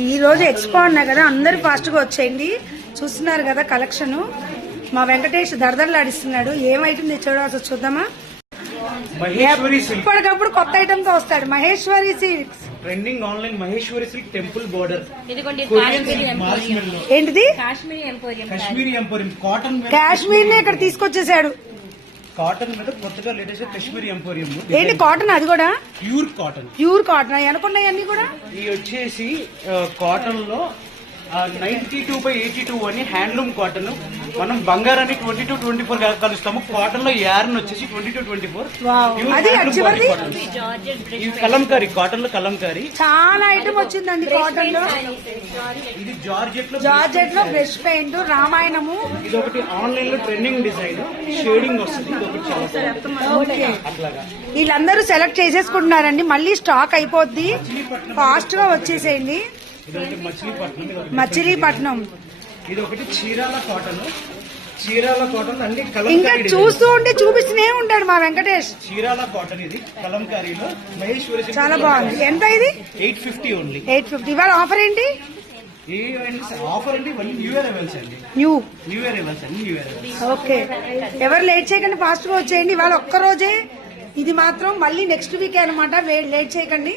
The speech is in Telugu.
ఈ రోజు ఎక్స్పో అన్నా కదా, అందరు ఫాస్ట్ గా వచ్చేయండి. చూస్తున్నారు కదా కలెక్షన్. మా వెంకటేష్ దడదడలాడిస్తున్నాడు. ఏం ఐటమ్ తెచ్చాడో చూద్దామా. మహేశ్వరి సిల్క్ ఇప్పటికప్పుడు కొత్త ఐటమ్ తో వస్తాడు. Maheshwari silks trending online Maheshwari silk temple border. ఏంటిది? Kashmiri emporium cotton. కాశ్మీర్ ని ఇక్కడ తీసుకొచ్చేసాడు. కాటన్ మీద కొత్తగా లేటెస్ట్ కాశ్మీరీ ఎంపోరియం. ఏంటి కాటన్? అది కూడా ప్యూర్ కాటన్. Pure cotton. అనుకున్నాయి అన్ని కూడా. ఇది వచ్చేసి కాటన్ లో 92/82 అని హ్యాండ్లూమ్ కాటన్. మనం బంగారాన్ని 22-24 కలుస్తాము. కాటన్ లో యార్న్ వచ్చేసి 22-24. కలంకారీ కాటన్ లో కలంకారీ చాలా ఐటమ్ వచ్చిందండి కాటన్ లో. ఇది జార్జెట్ లో బ్రష్ పెయింట్, రామాయణము. ఇది ఒకటి ఆన్లైన్ లో ట్రెండింగ్ డిజైన్ షేడింగ్ వస్తుంది. ఇది ఒకటి అట్లాగా. వీళ్ళందరూ సెలెక్ట్ చేసేసుకుంటున్నారండి. మళ్ళీ స్టాక్ అయిపోద్ది. ఫాస్ట్ గా వచ్చేసేయండి. మచిలీపట్నం. ఇది ఒకటి చీరాల కాటన్. చీరాల కాటన్ అన్ని ఇంకా చూస్తూ ఉంటే చూపిస్తూనే ఉంటాడు మా వెంకటేష్. చీరాల కాటన్ ఇది కలంకారీలో మహేశ్వరి. చాలా బాగుంది. ఎంత ఇది? 850 ఓన్లీ. 850. ఇవాళ ఆఫర్ ఏంటి? ఆఫర్ అండి న్యూ ఇయర్ అవైల్స్ అండి. న్యూ ఇయర్ అవైల్స్ అండి. New year. ఓకే. ఎవరు లేట్ చేయకండి, ఫాస్ట్ గా వచ్చేయండి. ఇవాళ ఒక్క రోజే ఇది మాత్రం. మళ్ళీ నెక్స్ట్ వీక్ అనమాట. లేట్ చేయకండి.